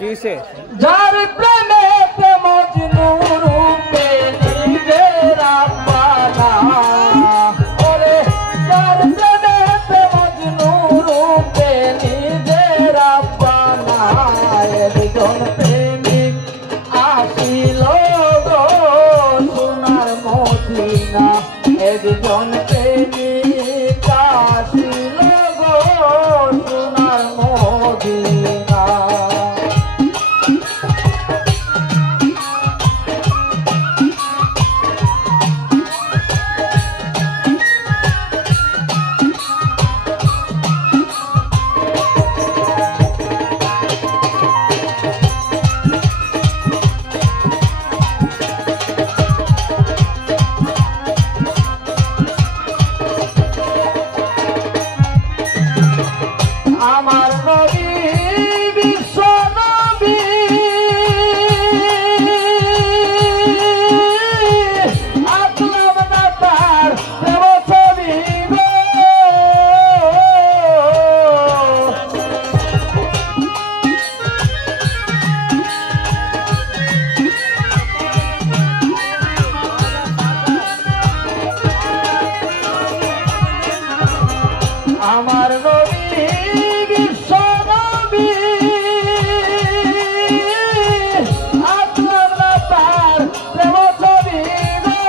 কিসে যার প্রেমেতে মজনু রূপে নিজের আপানা ওরে যার প্রেমেতে মজনু রূপে নিজের আপানা একজন প্রেমিক আসিল গো সোনার মদিনা একজন প্রেমিক আসিল গো সোনার মদিনা আমার নবী বিশ্ব নবী আসলাম না তার প্রেম ছবি গো আমার নবী বিশ্ব নবী আসলাম না তার প্রেম ছবি গো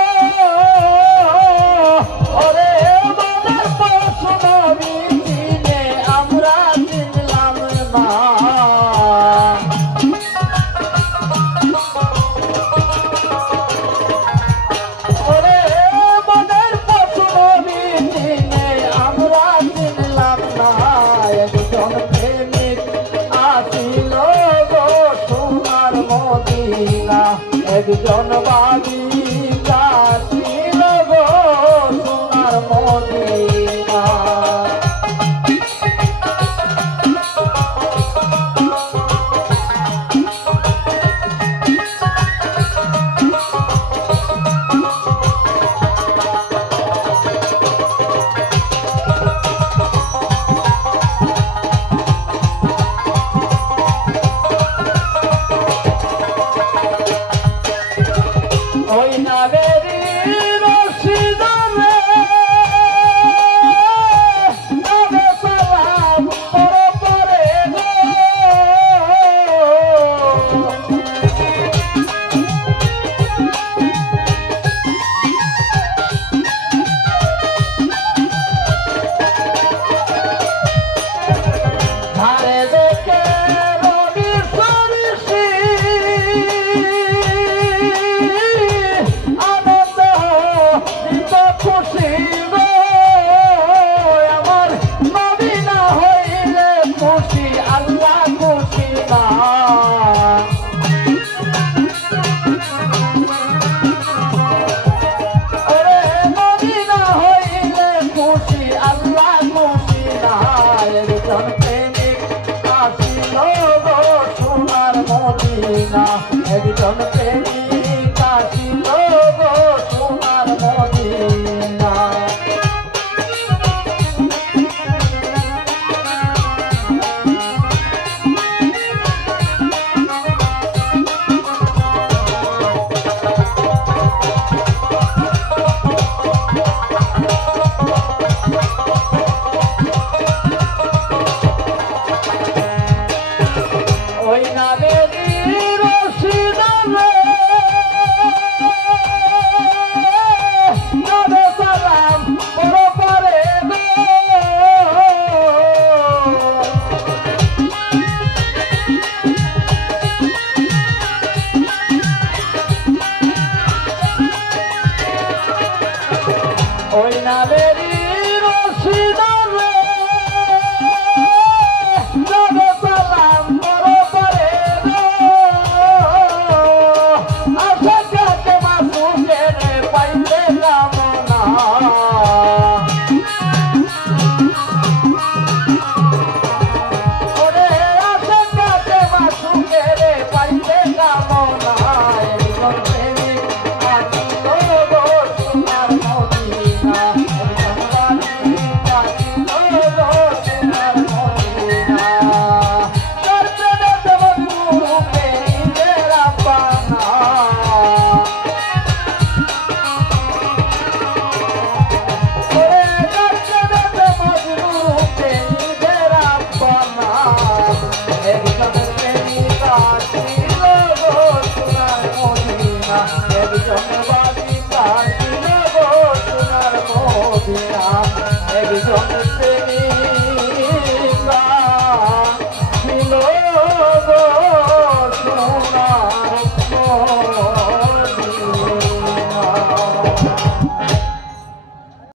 ওরে মনের পশু নবী চিনে আমরা চিনলাম না ওরে মনের পশু নবী চিনে আমরা চিনলাম না একজন প্রেমিক আসিল গো সোনার মদিনা একজন বালিক আসিল গো সোনার মদিনা ওই নামেরই রশি ধরে নামে সালাম পরে পরে গো ধারে দেখে রবি সরিষি আনন্দ দিত খুশি গো আমার নবী না হইলে খুশি আল্লাহ খুশি না ওরে নবী না হইলে খুশি আল্লাহ খুশি না একজন প্রেমিক আসিল গো সোনার মদিনা একজন প্রেমিক আসিল গো সোনার মদিনা ওই নামের